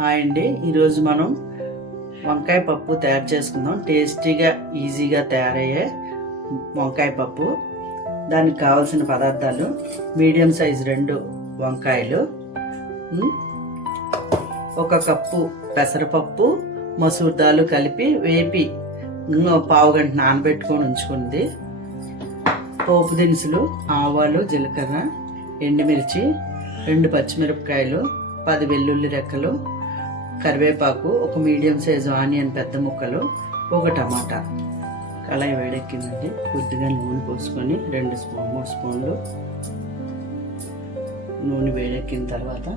Hi అండి, ఈరోజు మనం వంకాయ పప్పు తయారు చేసుకుందాం. టేస్టీగా ఈజీగా తయారయ్యే వంకాయ పప్పు. దానికి కావాల్సిన పదార్థాలు: మీడియం సైజు 2 వంకాయలు, 1 కప్పు పెసరపప్పు, మసూర్ దాలు కలిపి వేపి పావు గంట నానబెట్టుకొని ఉంచుకుంది, పోపు దినుసులు, ఆవాలు, జీలకర్ర, ఎండుమిర్చి, 2 పచ్చిమిరపకాయలు, 10 వెల్లుల్లి రెక్కలు, కరివేపాకు, 1 మీడియం సైజు ఆనియన్ పెద్ద ముక్కలు, 1 టమాటా. కళాయి వేడెక్కిందండి. కొద్దిగా నూనె పోసుకొని 2 స్పూన్ 3 స్పూన్లు నూనె వేడెక్కిన తర్వాత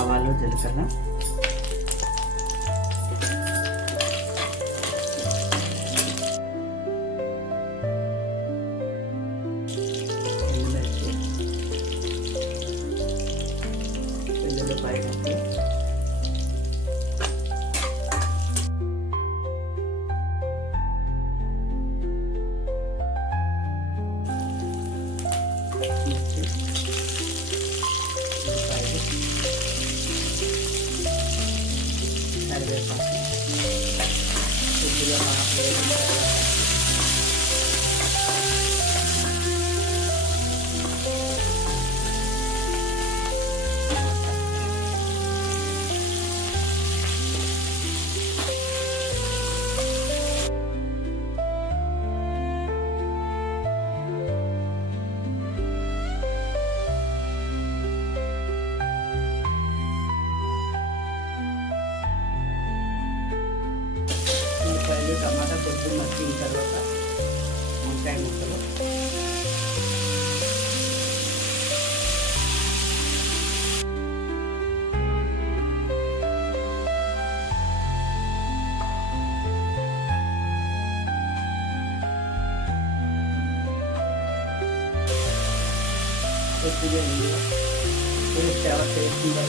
ఆవాలు, జీలకర్ర, కరివేపాకు కొద్దిగా టమాటా కొద్దిగా మగ్గిన తర్వాత వంకాయ ముక్కలు, కొద్దిగా టేస్ట్ చాలా టేస్ట్గా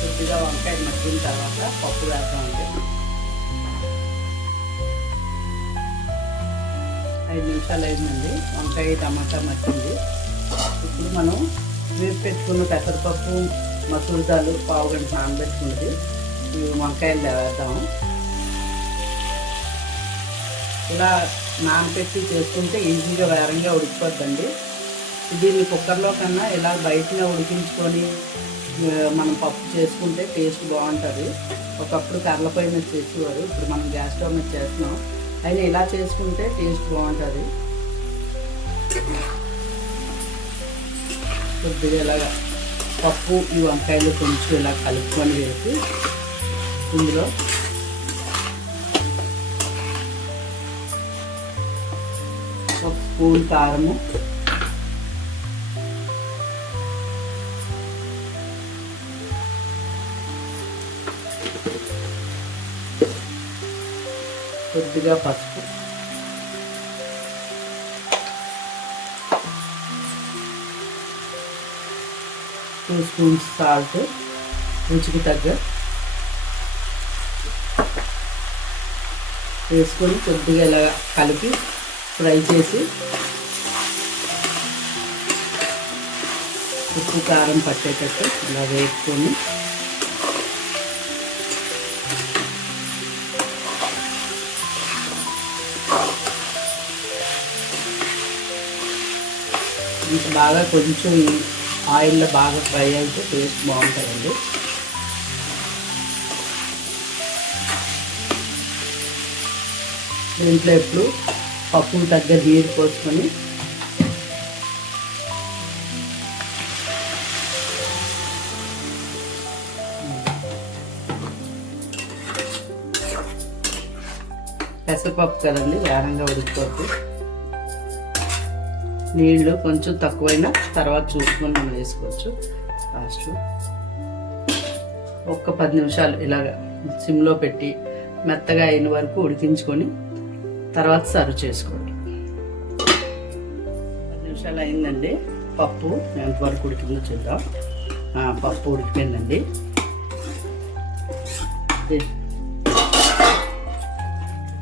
కొద్దిగా వంకాయ మగ్గిన తర్వాత పప్పు వేద్దామండి. 5 నిమిషాలు అయిందండి. వంకాయ టమాటా మగ్గింది. ఇప్పుడు మనం వేసి పెట్టుకున్న పెసరపప్పు, మసూర్ దాలు పావు గంట నానబెట్టుకున్నది ఈ వంకాయలు వేద్దాము. ఇలా నానబెట్టి చేసుకుంటే ఈజీగా వేరంగా ఉడికిపోద్దండి. దీన్ని కుక్కర్లో కన్నా ఇలా బయటనే ఉడికించుకొని మనం పప్పు చేసుకుంటే టేస్ట్ బాగుంటుంది. ఒకప్పుడు కర్రలపై మీద చేసేవారు, ఇప్పుడు మనం గ్యాస్ స్టవ్ మీద చేస్తున్నాం. అయినా ఇలా చేసుకుంటే టేస్ట్ బాగుంటుంది. కొద్దిగా ఇలాగా పప్పు ఈ వంకాయలు కొంచెం ఇలా కలుపుకొని వేసి ఇందులో ఒక స్పూన్ కారము, కొద్దిగా పసుపు, టూ స్పూన్స్ సాల్ట్ రుచికి తగ్గ వేసుకొని కొద్దిగా ఇలా కలిపి ఫ్రై చేసి ఉప్పు కారం పట్టేటట్టు ఇలా వేసుకొని ఇంకా బాగా కొంచెం ఆయిల్లో బాగా ఫ్రై అయితే టేస్ట్ బాగుంటుందండి. దీంట్లో ఎప్పుడు పప్పుకు తగ్గ నీరు పోసుకొని పెసరపప్పు కదండి, వేరంగా ఉడికిపోద్ది. నీళ్ళు కొంచెం తక్కువైనా తర్వాత చూసుకొని మనం వేసుకోవచ్చు. లాస్ట్ ఒక్క 10 నిమిషాలు ఇలాగ సిమ్లో పెట్టి మెత్తగా అయిన వరకు ఉడికించుకొని తర్వాత సర్వ్ చేసుకోండి. 10 నిమిషాలు అయిందండి. పప్పు ఎంతవరకు ఉడికిందో చూద్దాం. పప్పు ఉడికిపోయిందండి.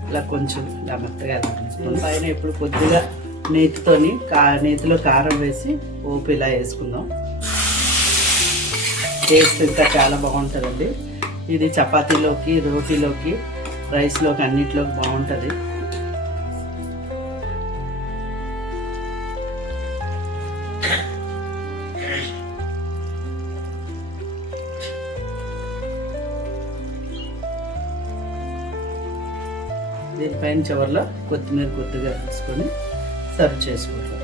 ఇలా కొంచెం ఇలా మెత్తగా వేసుకుని పైన ఇప్పుడు కొద్దిగా నేతిలో కారం వేసి పోపు ఇలా వేసుకుందాం. టేస్ట్ ఇంకా చాలా బాగుంటుందండి. ఇది చపాతీలోకి, రోటీలోకి, రైస్లోకి అన్నిట్లోకి బాగుంటుంది. దీనిపైన చివరిలో కొత్తిమీర కొద్దిగా వేసుకొని సర్వ్ చేసుకుంటాం.